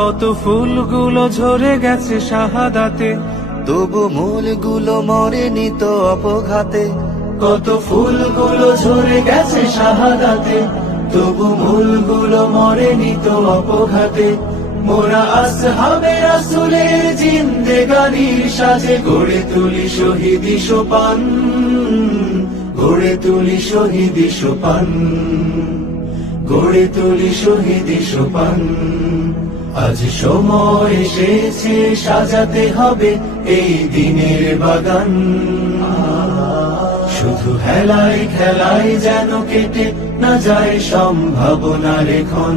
কত ফুলগুলো ঝরে গেছে শাহাদাতে। তবু মূলগুলো মরেনি তো অপঘাতে। কত ফুলগুলো ঝরে গেছে শাহাদাতে। তবু মূলগুলো মরেনি তো অপঘাতে। মোরা আসহাবে রাসুলের জিন্দেগানির সাজে। গড়ে তুলি শহীদি সোপান গড়ে তুলি শহীদি সোপান। গড়ে তুলি শহীদি সোপান। আজ সময় এসেছে, সাজাতে হবে এই দিনের বাগান। শুধু হেলায় খেলায় যেন কেটে না যায় সম্ভাবনা রেখন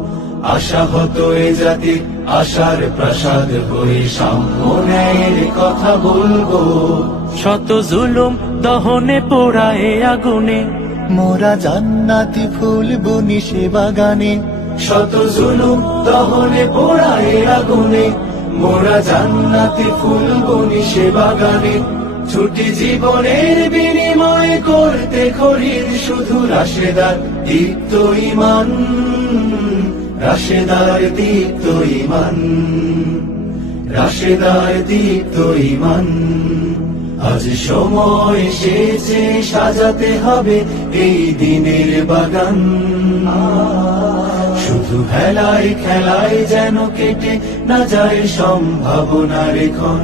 আশাহত এ জাতির আশার প্রাসাদ হয়ে সাম্য ন্যায়ের কথা বলব। শত জুলুম দহনে পোড়ায় আগুনে। মোরা জান্নাতি ফুল বুনি সে বাগানে। শত জুলুম দহনে পোড়ায় আগুনে। মোরা জান্নাতি ফুল বনি সে বাগানে। ছুটি জীবনের বিনিময় করতে খরিদ শুধু রাশেদার দীপ্ত ইমান। রাশেদার দীপ্ত ইমান, রাশেদার দীপ্ত ইমান। আজ সময় এসেছে, সাজাতে হবে এই দিনের বাগান। শুধু হেলায় খেলায় যেন কেটে না যায় সম্ভাবনা রেখন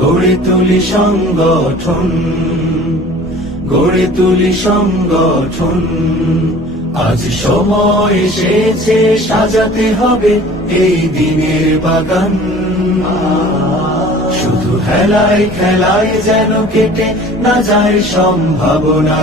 গড়ে তুলি সংগঠন, গড়ে তুলি সংগঠন। আজ সময় এসেছে, সাজাতে হবে এই দিনের বাগান। শুধু খেলায় খেলায় যেন কেটে না যায় সম্ভাবনা।